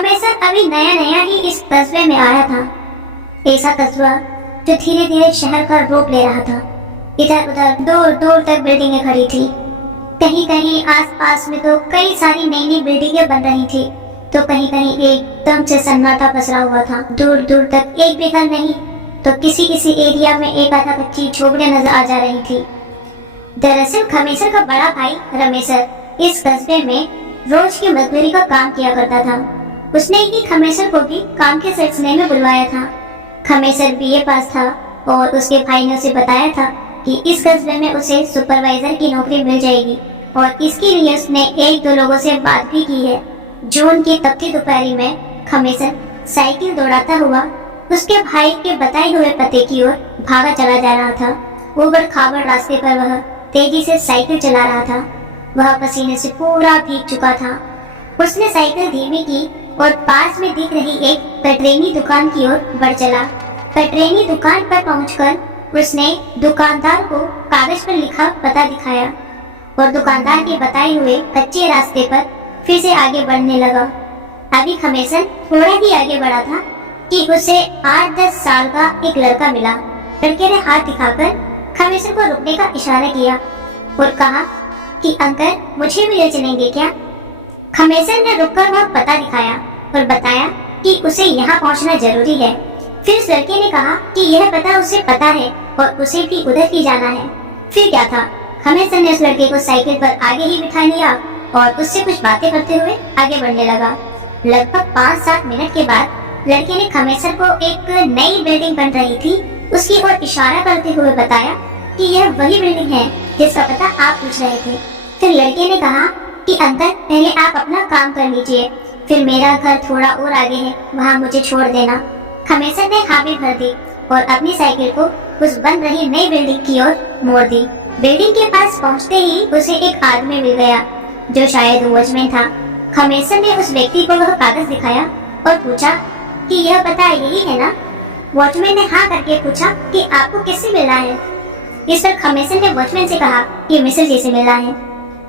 खमेसर अभी नया नया ही इस कस्बे में आया था। ऐसा कस्बा जो धीरे धीरे शहर का रूप ले रहा था। इधर उधर दूर दूर तक बिल्डिंगें खड़ी थी। कहीं कहीं आसपास में तो कई सारी नई नई बिल्डिंगें बन रही थी, तो कहीं कहीं एकदम से सन्नाटा पसरा हुआ था। दूर दूर तक एक भी घर नहीं, तो किसी किसी एरिया में एक आधा कच्ची झोपड़ियां नजर आ जा रही थी। दरअसल खमेसर का बड़ा भाई रमेसर इस कस्बे में रोज की मजदूरी का काम किया करता था। उसने ही खमेसर को भी काम के सिलसिले में बुलवाया था। खमेसर बीए पास था और उसके भाई ने उसे बताया था कि इस कस्बे में उसे सुपरवाइजर की नौकरी मिल जाएगी, और इसके लिए उसने एक दो लोगों से बात भी की है। जून की तपती दोपहरी में खमेसर साइकिल दौड़ाता हुआ उसके भाई के बताए हुए पते की ओर भागा चला जा रहा था। ऊबड़ खाबड़ रास्ते पर वह तेजी से साइकिल चला रहा था। वह पसीने से पूरा भीग चुका था। उसने साइकिल धीमी की और पास में दिख रही एक पटरेनी दुकान की ओर बढ़ चला। पटरेनी दुकान पर पहुंचकर उसने दुकानदार को कागज पर लिखा पता दिखाया और दुकानदार के बताए हुए कच्चे रास्ते पर फिर से आगे बढ़ने लगा। अभी खमेसर थोड़ा ही आगे बढ़ा था कि उसे 8-10 साल का एक लड़का मिला। लड़के ने हाथ दिखाकर खमेसर को रुकने का इशारा किया और कहा कि अंकल, मुझे भी ले चलेंगे क्या? खमेसर ने रुककर वह पता दिखाया और बताया कि उसे यहाँ पहुँचना जरूरी है। फिर उस लड़के ने कहा कि यह पता उसे पता है और उसे भी उधर ही जाना है। फिर क्या था, खमेसर ने उस लड़के को साइकिल पर आगे ही बिठा लिया और उससे कुछ बातें करते हुए आगे बढ़ने लगा। लगभग 5-7 मिनट के बाद लड़के ने खमेसर को एक नई बिल्डिंग बन रही थी उसकी ओर इशारा करते हुए बताया कि यह वही बिल्डिंग है जिसका पता आप पूछ रहे थे। फिर लड़के ने कहा कि अंकल, पहले आप अपना काम कर लीजिए, फिर मेरा घर थोड़ा और आगे है, वहाँ मुझे छोड़ देना। खमेसर ने हामी भर दी और अपनी साइकिल को उस बन रही नई बिल्डिंग की ओर मोड़ दी। बिल्डिंग के पास पहुँचते ही उसे एक आदमी मिल गया जो शायद वॉचमैन था। खमेसर ने उस व्यक्ति को वह कागज दिखाया और पूछा कि यह पता यही है ना? वॉचमैन ने हाँ करके पूछा कि आपको किससे मिलना है? इस पर खमेसर ने वॉचमैन से कहा कि मिस्र जी से मिलना है।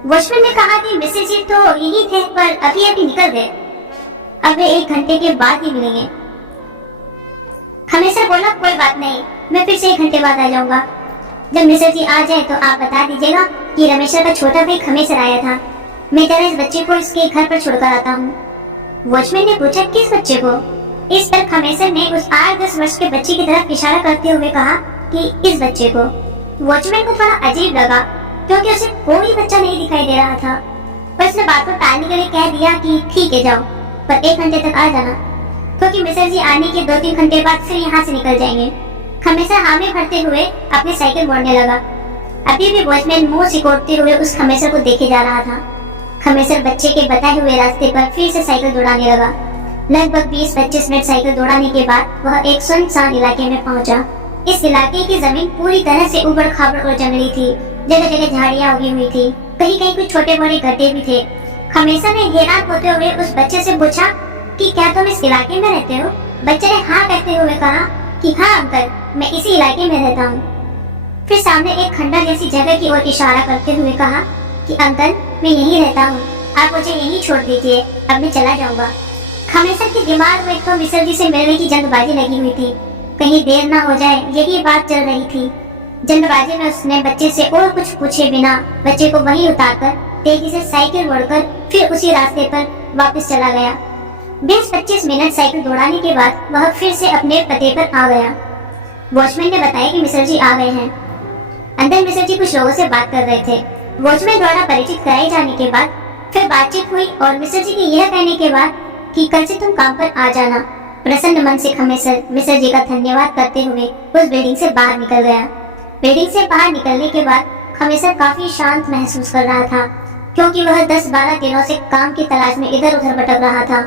वॉचमैन ने कहा कि मिस्र जी तो यही थे, पर अभी अभी निकल गए, अब वे 1 घंटे के बाद ही मिलेंगे। खमेसर बोला, कोई बात नहीं, मैं फिर से 1 घंटे बाद आ जाऊंगा। जब मिस्र जी आ जाए तो आप बता दीजिएगा कि रमेशर का छोटा भाई खमेसर आया था। मैं जरा इस बच्चे को इसके घर पर छोड़कर आता हूँ। वॉचमैन ने पूछा, किस बच्चे को? इस पर खमेसर ने उस 8-10 वर्ष के बच्चे की तरफ इशारा करते हुए कहा कि इस बच्चे को। वॉचमैन को थोड़ा अजीब लगा क्योंकि उसे कोई बच्चा नहीं दिखाई दे रहा था, पर उसने बात को टालने के लिए कह दिया कि ठीक है, जाओ, पर 1 घंटे तक आ जाना, क्योंकि मिस्र जी आने के 2-3 घंटे बाद फिर यहाँ से निकल जाएंगे। खमेसर हामी भरते हुए अपनी साइकिल मोड़ने लगा। अभी भी वॉचमैन मुंह सिकोड़ते हुए उस खमेसर को देखे जा रहा था। खमेसर बच्चे के बताए हुए रास्ते पर फिर से साइकिल दौड़ाने लगा। लगभग 20-25 मिनट साइकिल दौड़ाने के बाद वह एक सुनसान इलाके में पहुंचा। इस इलाके की जमीन पूरी तरह से उबड़ खाबड़ और जंगली थी। जगह जगह झाड़ियां उगी हुई थी, कहीं कहीं कुछ छोटे बड़े गड्ढे भी थे। खमेसर ने हैरान होते हुए उस बच्चे से पूछा कि क्या तुम इस इलाके में रहते हो? बच्चे ने हाँ कहते हुए कहा कि हाँ अंकल, मैं इसी इलाके में रहता हूँ। फिर सामने एक खंडर जैसी जगह की ओर इशारा करते हुए कहा कि अंकल, मैं यहीं रहता हूँ, आप मुझे यहीं छोड़ दीजिए, अब मैं चला जाऊंगा। खमेसर के दिमाग में तो मिस्र जी से मिलने की जल्दबाजी लगी हुई थी, कहीं देर ना हो जाए, यही बात चल रही थी। जल्दबाजी में उसने बच्चे से और कुछ पूछे बिना बच्चे को वहीं उतारकर तेजी से साइकिल मोड़कर फिर उसी रास्ते पर वापस चला गया। 20-25 मिनट साइकिल दौड़ाने के बाद वह फिर से अपने पते पर आ गया। वॉचमैन ने बताया कि मिस्र जी आ गए हैं। अंदर मिस्र जी कुछ लोगों से बात कर रहे थे। वॉचमैन द्वारा परिचित कराए जाने के बाद फिर बातचीत हुई और मिस्र जी के यह कहने के बाद कि कल से तुम काम पर आ जाना, प्रसन्न मन से खमेसर मिस्र जी का धन्यवाद करते हुए उस बिल्डिंग से बाहर निकल गया। बिल्डिंग से बाहर निकलने के बाद खमेसर काफी शांत महसूस कर रहा था, क्योंकि वह 10-12 दिनों से काम की तलाश में इधर उधर भटक रहा था।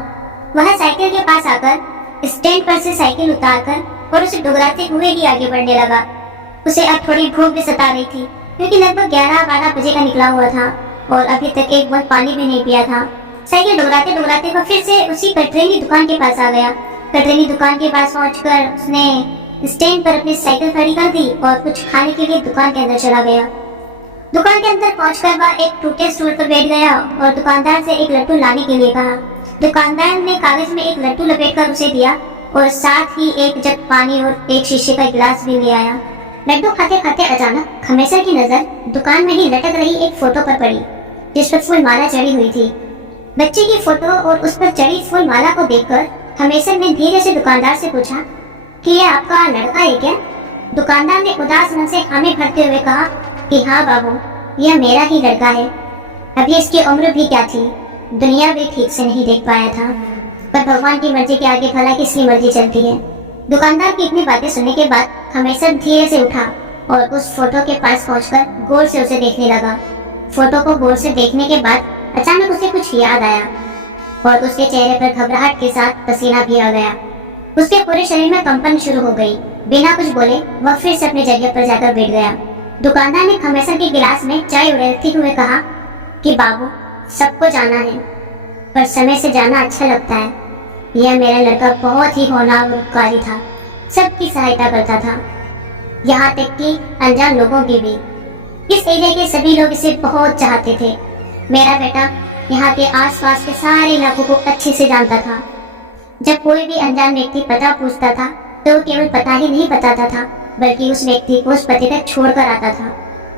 वह साइकिल के पास आकर स्टैंड पर से साइकिल उतारकर और उसे डुगराते हुए ही आगे बढ़ने लगा। उसे अब थोड़ी भूख भी सता रही थी, क्योंकि लगभग 11-12 बजे का निकला हुआ था और अभी तक एक बूंद पानी भी नहीं पिया था। साइकिल डुगराते डुगराते वह फिर से उसी कटरेनी दुकान के पास आ गया। कटरेनी दुकान के पास पहुंचकर उसने स्टैंड पर अपनी साइकिल खड़ी कर दी और कुछ खाने के लिए दुकान के अंदर चला गया। दुकान के अंदर पहुंचकर वह एक टूटे स्टूल पर बैठ गया और दुकानदार से एक लड्डू लाने के लिए कहा। दुकानदार ने कागज में एक लड्डू लपेटकर उसे दिया और साथ ही एक जग पानी और एक शीशे का गिलास भी ले आया। लड्डू खाते खाते अचानक खमेसर की नजर दुकान में ही लटक रही एक फोटो पर पड़ी, जिस पर फूल माला चढ़ी हुई थी। बच्चे की फोटो और उस पर चढ़ी फूल माला को देखकर खमेसर ने धीरे से दुकानदार से पूछा कि यह आपका लड़का है क्या? दुकानदार ने उदास मन से हमें भरते हुए कहा कि हाँ बाबू, यह मेरा ही लड़का है। अभी इसकी उम्र भी क्या थी, दुनिया भी ठीक से नहीं देख पाया था, पर भगवान की मर्जी के आगे भला किसकी मर्जी चलती है। दुकानदार की इतनी बातें सुनने के बाद खमेसर धीरे से उठा और उस फोटो के पास पहुंचकर गौर से उसे देखने लगा। फोटो को गौर से देखने के बाद अचानक उसे कुछ याद आया और उसके चेहरे पर घबराहट के साथ पसीना भी आ गया। उसके पूरे शरीर में कंपन शुरू हो गई। बिना कुछ बोले वह फिर से अपनी जगह पर जाकर बैठ गया। दुकानदार ने खमेसर के गिलास में चाय उड़ेलते हुए कहा कि बाबू, सबको जाना है, पर समय से जाना अच्छा लगता है। यह मेरा लड़का बहुत ही होनहार और उपकारी था, सबकी सहायता करता था, यहाँ तक कि अनजान लोगों की भी। इस एरिया के सभी लोग इसे बहुत चाहते थे। मेरा बेटा यहाँ के आसपास के सारे इलाकों को अच्छे से जानता था। जब कोई भी अनजान व्यक्ति पता पूछता था तो केवल पता ही नहीं बताता था, बल्कि उस व्यक्ति को उस पते तक छोड़कर आता था।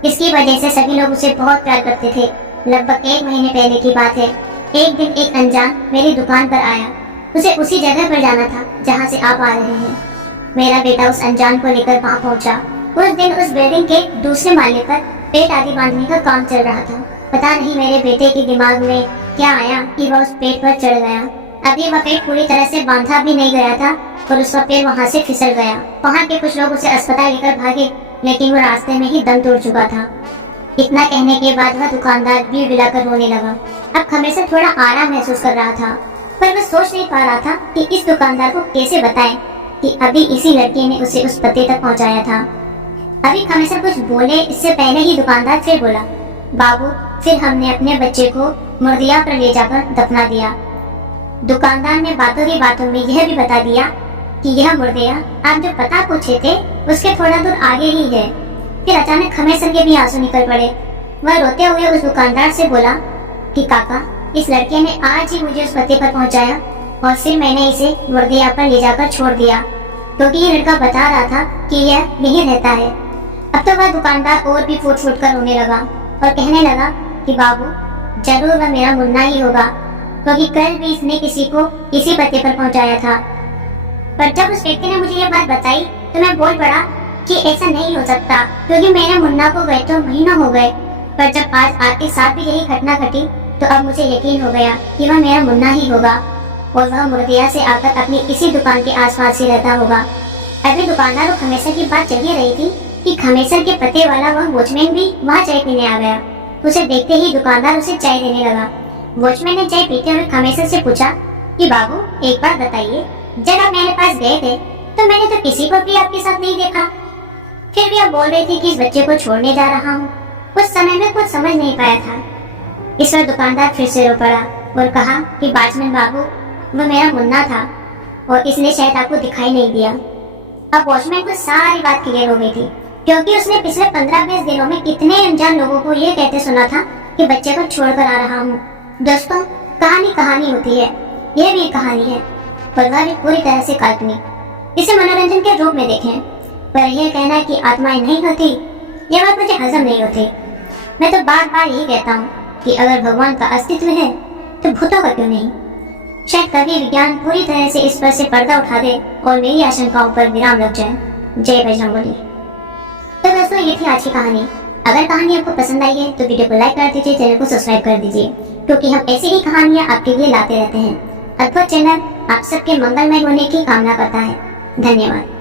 इसकी वजह से सभी लोग उसे बहुत प्यार करते थे। लगभग 1 महीने पहले की बात है। एक दिन एक अनजान मेरी दुकान पर आया। उसे उसी जगह पर जाना था जहाँ से आप आ रहे हैं। मेरा बेटा उस अनजान को लेकर वहाँ पहुँचा। उस दिन उस बिल्डिंग के दूसरे माले पर पेट आदि बांधने का काम चल रहा था। पता नहीं मेरे बेटे के दिमाग में क्या आया कि वह उस पेट पर चढ़ गया। अभी वह पेट पूरी तरह से बांधा भी नहीं गया था और उसका पैर वहाँ से फिसल गया। वहाँ के कुछ लोग उसे अस्पताल लेकर भागे, लेकिन वो रास्ते में ही दम तोड़ चुका था। इतना कहने के बाद वह दुकानदार भीड़ मिलाकर रोने लगा। अब खमेसर थोड़ा आराम महसूस कर रहा था, पर वह सोच नहीं पा रहा था कि इस दुकानदार को कैसे बताए कि अभी इसी लड़के ने उसे उस पते तक पहुँचाया था। अभी खमेसर कुछ बोले इससे पहले ही दुकानदार फिर बोला, बाबू, फिर हमने अपने बच्चे को मुर्दिया पर ले जाकर दफना दिया। दुकानदार ने बातों की बातों में यह भी बता दिया कि यह मुर्दिया आप जो पता पूछे थे उसके थोड़ा दूर आगे ही है। फिर अचानक खमेसर के भी आंसू निकल पड़े। वह रोते हुए उस दुकानदार से बोला कि काका, इस लड़के ने आज ही मुझे उस पते पर पहुंचाया और फिर मैंने इसे मुर्दिया पर ले जाकर छोड़ दिया, क्योंकि ये लड़का बता रहा था कि यह यहीं रहता है। अब तो वह दुकानदार और भी फूट फूट कर रोने लगा और कहने लगा कि बाबू, जरूर वह मेरा मुन्ना ही होगा, क्योंकि कल भी इसने किसी को इसी पते पर पहुंचाया था। पर जब उस व्यक्ति ने मुझे यह बात बताई तो मैं बोल पड़ा कि ऐसा नहीं हो सकता, क्योंकि मेरे मुन्ना को गए तो महीना हो गए। पर जब आज आपके साथ भी यही घटना घटी तो अब मुझे यकीन हो गया कि वह मेरा मुन्ना ही होगा और वह मुर्दिया से आकर अपनी इसी दुकान के आसपास ही रहता होगा। अभी दुकानदार को खमेसर की बात चल ही रही थी कि खमेसर के पते वाला वह वॉचमैन भी वहाँ चाय पीने आ गया। उसे देखते ही दुकानदार उसे चाय देने लगा। वॉचमैन ने चाय पीते हुए खमेसर से पूछा कि बाबू, एक बात बताइए, जब आप मेरे पास गए थे तो मैंने तो किसी को भी आपके साथ नहीं देखा, फिर भी आप बोल रही थी कि इस बच्चे को छोड़ने जा रहा हूँ। उस समय में कुछ समझ नहीं पाया था। इस पर दुकानदार फिर से रो पड़ा और कहा कि वॉचमैन बाबू, वह मेरा मुन्ना था और इसने शायद आपको दिखाई नहीं दिया। अब वॉचमैन को सारी बात क्लियर हो गई थी, क्योंकि उसने पिछले 15-20 दिनों में कितने अनजान लोगों को ये कहते सुना था कि बच्चे को छोड़कर आ रहा हूँ। दोस्तों, कहानी कहानी होती है, यह भी कहानी है, पर वह भी पूरी तरह से काल्पनिक। इसे मनोरंजन के रूप में देखें, पर यह कहना कि आत्माएं नहीं होती, यह बात मुझे हजम नहीं होती। मैं तो बार बार यही कहता हूँ कि अगर भगवान का अस्तित्व है तो भूतों का क्यों नहीं। शायद कभी विज्ञान पूरी तरह से इस पर से पर्दा उठा दे और मेरी आशंकाओं पर विराम लग जाए। जय बजरंगबली। तो दोस्तों, ये थी आज की कहानी। अगर कहानी आपको पसंद आई है तो वीडियो को लाइक कर दीजिए, चैनल को सब्सक्राइब कर दीजिए, क्योंकि हम ऐसी ही कहानियाँ आपके लिए लाते रहते हैं। अद्भुत चैनल आप सबके मंगलमय होने की कामना करता है। धन्यवाद।